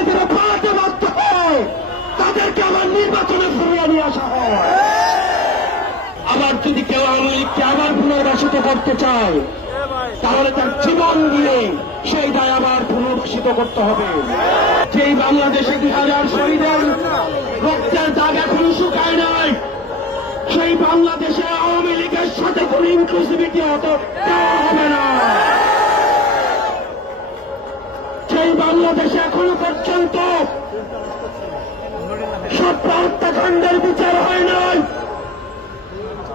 ধীরে ধীরে পালাতে বাধ্য হয় তাদেরকে আবার নির্বাচনে ফিরিয়ে নিয়ে আসা হয়। আবার যদি কেউ আওয়ামী লীগকে আবার পুনর্বাসিত করতে চায় তাহলে তার জীবন দিয়ে সেই দায় আবার পুনর্বাসিত করতে হবে। যেই বাংলাদেশে 2000 শহীদের রক্তের দাগ এখনো শুকায় নাই, সেই বাংলাদেশে আওয়ামী লীগের সাথে কোন ইনক্লুসিভিটি হতে দেওয়া হবে না। সেই বাংলাদেশে এখনো পর্যন্ত সত্য হত্যাকাণ্ডের বিচার হয় নাই,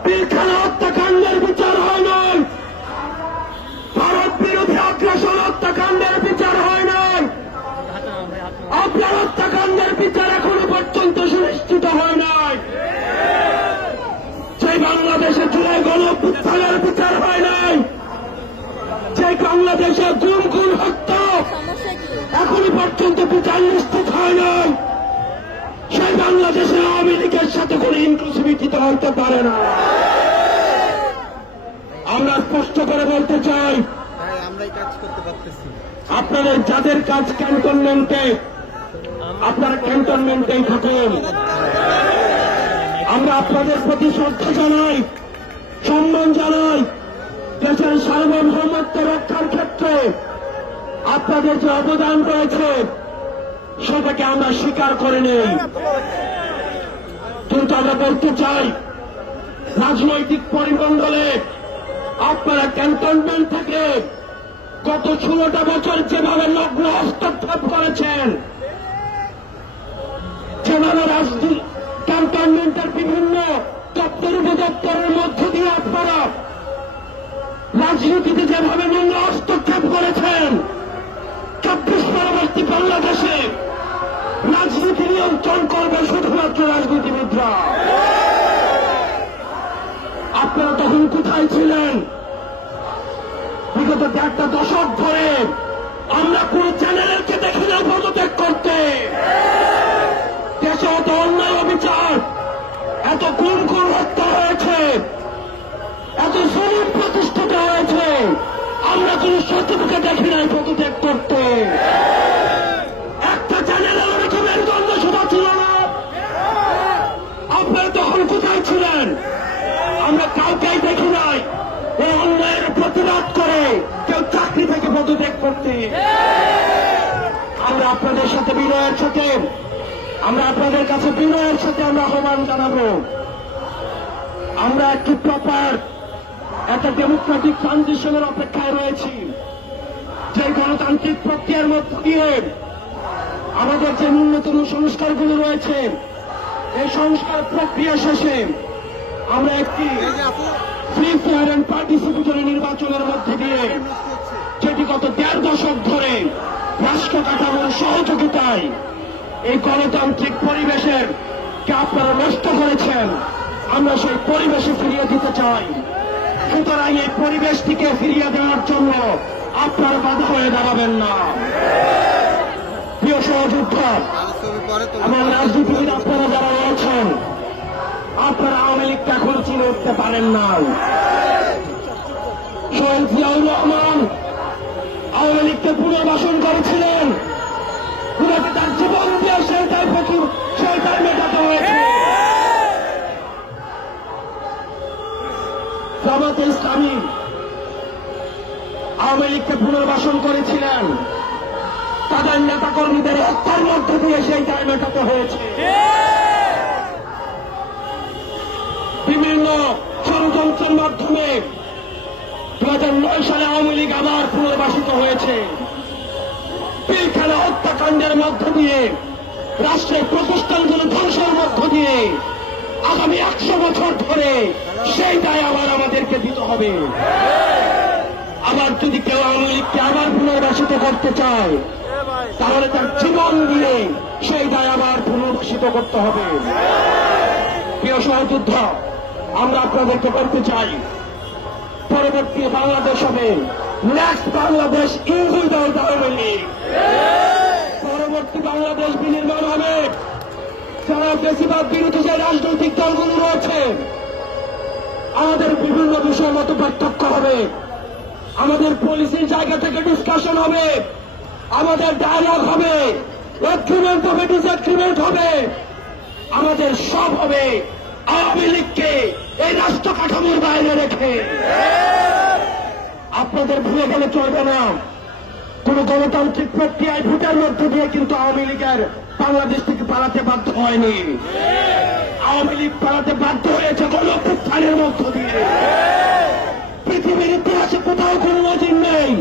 পিলখানা হত্যাকাণ্ডের বিচার হয় নাই, ভারত বিরোধী আগ্রাসন হত্যাকাণ্ডের বিচার হয় নাই, আপনার হত্যাকাণ্ডের বিচার এখনো পর্যন্ত সুনিশ্চিত হয় নাই, সেই বাংলাদেশে জুলাই গণঅভ্যুত্থানের বিচার হয় নাই, সেই বাংলাদেশে গুম খুন হত্যা এখনো পর্যন্ত বিচার নিশ্চিত হয় নাই, সেই বাংলাদেশে আওয়ামী লীগের সাথে কোন ইনক্লুসিভিটি তো হতে পারে না। আমরা স্পষ্ট করে বলতে চাই, আপনাদের যাদের কাজ ক্যান্টনমেন্টে, আপনারা ক্যান্টনমেন্টেই থাকেন। আমরা আপনাদের প্রতি শ্রদ্ধা জানাই, সম্মান জানাই। দেশের সার্বভৌমত্ব রক্ষার ক্ষেত্রে আপনাদের যে অবদান রয়েছে সেটাকে আমরা স্বীকার করে নেই। কিন্তু আমরা বলতে চাই, রাজনৈতিক পরিমণ্ডলে আপনারা ক্যান্টনমেন্ট থেকে গত 16টা বছর যেভাবে লগ্ন হস্তক্ষেপ করেছেন, যেভাবে ক্যান্টনমেন্টের বিভিন্ন দপ্তর উপদপ্তরের মধ্য দিয়ে আপনারা রাজনীতিতে যেভাবে নিম্ন হস্তক্ষেপ করেছেন, 24 পরবর্তী বাংলাদেশে রাজনীতি নিয়ন্ত্রণ করবে শুধুমাত্র রাজনীতিবিদরা। আপনারা তখন কোথায় ছিলেন? বিগত 1.5 দশক ধরে আমরা কোন চ্যানেলকে দেখি না পদত্যাগ করতে। দেশে এত অন্যায় অবিচার, এত খুন খুন হত্যা হয়েছে, এত জুলুম প্রতিষ্ঠিত হয়েছে, আমরা কোন সত্যকে দেখি নাই পদত্যাগ করতে। একটা চ্যানেলের অনেকে মেরুদণ্ড শোভা ছিল না। আপনারা তখন কোথায় ছিলেন? আমরা কাউকেই দেখি নাই এই অন্যায়ের প্রতিবাদ করে কেউ চাকরি থেকে পদত্যাগ করতে। আমরা আপনাদের সাথে বিনয়ের সাথে, আমরা আপনাদের কাছে বিনয়ের সাথে আমরা আহ্বান জানাবো, আমরা একটি প্রপার একটা ডেমোক্রেটিক ট্রানজিশনের অপেক্ষায় রয়েছি। যে গণতান্ত্রিক প্রক্রিয়ার মধ্য দিয়ে আমাদের যে ন্যূনতম সংস্কারগুলো রয়েছে, এই সংস্কার প্রক্রিয়া শেষে আমরা একটি ফ্রি ফেয়ার অ্যান্ড পার্টিসিপেটরি নির্বাচনের মধ্যে দিয়ে, যেটি গত 1.5 দশক ধরে রাষ্ট্র কাঠামোর সহযোগিতায় এই গণতান্ত্রিক পরিবেশের কে আপনারা নষ্ট করেছেন, আমরা সেই পরিবেশে ফিরিয়ে দিতে চাই। সুতরাং এই পরিবেশটিকে ফিরিয়ে দেওয়ার জন্য আপনারা বাধা হয়ে দাঁড়াবেন না। প্রিয় সহযোদ্ধা এবং রাজনীতিবিদ আপনারা যারা রয়েছেন, আপনারা আওয়ামী লীগকে এখনো চিনে উঠতে পারেন না। শহীদ জিয়াউর রহমান আওয়ামী লীগকে পুনর্বাসন করেছিলেন, পুরাতে তার জীবন দিয়ে সেইটাই মেটাতে হয়েছে। জামাতে ইসলামী আওয়ামী লীগকে পুনর্বাসন করেছিলেন, তাদের নেতাকর্মীদের হত্যার মধ্য দিয়ে সেইটাই মেটাতে হয়েছে। বিভিন্ন ষড়যন্ত্রের মাধ্যমে 2009 সালে আওয়ামী লীগ আবার পুনর্বাসিত হয়েছে। পিলখানা হত্যাকাণ্ডের মধ্য দিয়ে, রাষ্ট্রের প্রতিষ্ঠানগুলো ধ্বংসের মধ্য দিয়ে আগামী 100 বছর ধরে সেই দায় আবার আমাদেরকে দিতে হবে। আবার যদি কেউ আওয়ামী লীগকে আবার পুনর্বাসিত করতে চায় তাহলে তার জীবন দিয়ে সেই দায় আবার পুনর্বাসিত করতে হবে। প্রিয় সহযোদ্ধা, আমরা আপনাদেরকে বলতে চাই, পরবর্তী বাংলাদেশ হবে next Bangladesh is without Awami League. পরবর্তী বাংলাদেশ বিনির্মাণ হবে যারা বেশিরভাগ বিরোধী যে রাজনৈতিক দলগুলো রয়েছে, আমাদের বিভিন্ন বিষয় মত পার্থক্য হবে, আমাদের পলিসির জায়গা থেকে ডিসকাশন হবে, আমাদের ডায়ালগ হবে, এগ্রিমেন্ট হবে, ডিসএগ্রিমেন্ট হবে, আমাদের সব হবে আওয়ামী লীগকে এই রাষ্ট্র কাঠামোর বাইরে রেখে। আপনাদের ভুলে গেলে চলবে না, কোন গণতান্ত্রিক প্রক্রিয়ায় ভোটের মধ্য দিয়ে কিন্তু আওয়ামী লীগের বাংলাদেশ থেকে পালাতে বাধ্য হয়নি। আওয়ামী লীগ পালাতে বাধ্য হয়েছে গণঅভ্যুত্থানের মধ্য দিয়ে। পৃথিবীর ইতিহাসে কোথাও কোন নজির নেই